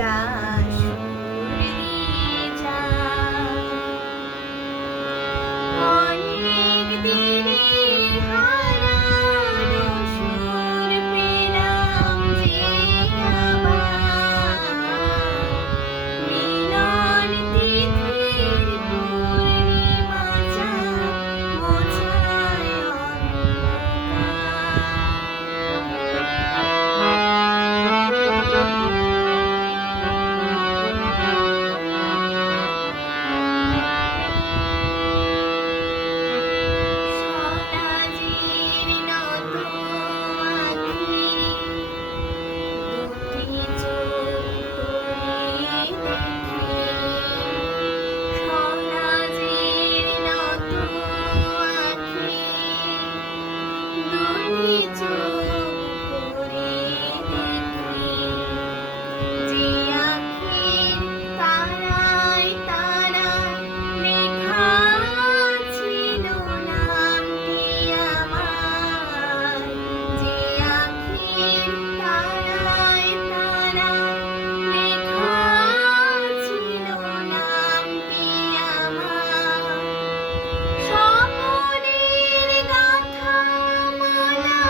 যা সুর দিয়ে যা অনেক দিনের হারানো সুর পেলাম যে আবার মিলন তিথির পূর্ণিমা চাঁদ মোছায় সোনাঝির নত আঁখি দুটি চোখ ভরে দেখি সোনাঝির নত আঁখি দুটি চোখ ভরে দেখি যে আঁখির তারায় তারায় লেখা ছিল নামটি আমার যে আঁখির তারায় তারায় লেখা ছিল নামটি আমার স্বপনের গাথা মালা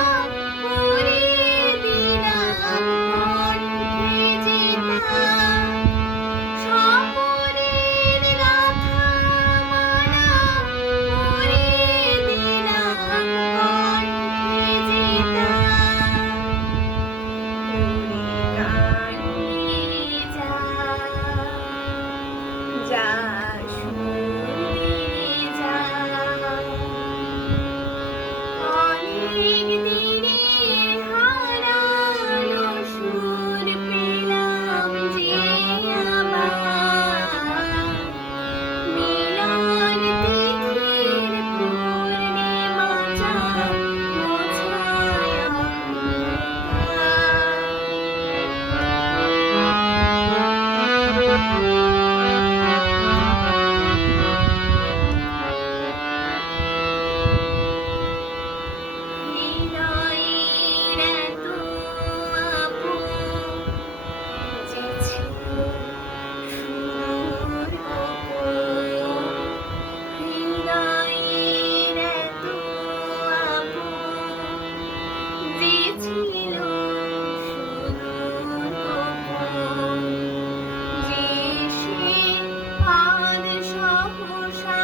পরিয়ে দিলাম কণ্ঠে যেতা স্বপনের গাথা মালা পরিয়ে দিলাম কণ্ঠে যেতা উড়ে গান নিয়ে যা সুর দিয়ে যা অনেক দিনের হারানো সুর পেলাম যে আবার মিলন তিথির পূর্ণিমা চাঁদ মোছায় হৃদয়ের এত আপন যে ছিল সুদূর গোপন হৃদয়ের এত আপন যে ছিল সুদূর গোপন যে সে আজ সহসা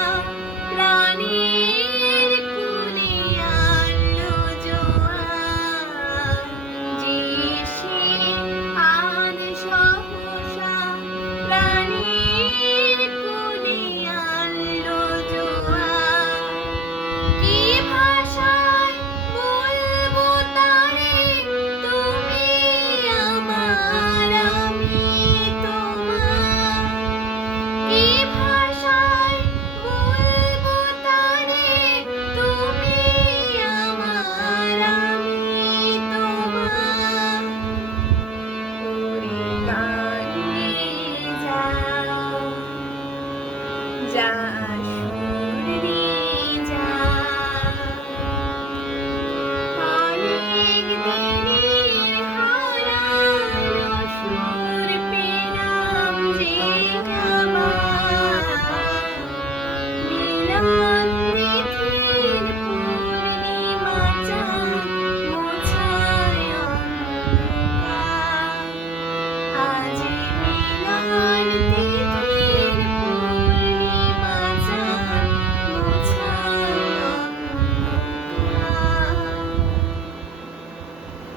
প্রাণের কুলে আনলো জোয়ার যে সে আজ সহসা প্রাণের কুলে আনলো জোয়ার কি ভাষায় বলবো তারে তুমি আমার আমি তোমার কি ভাষায় বলবো তারে তুমি আমার আমি তোমার উড়ে গান নিয়ে যা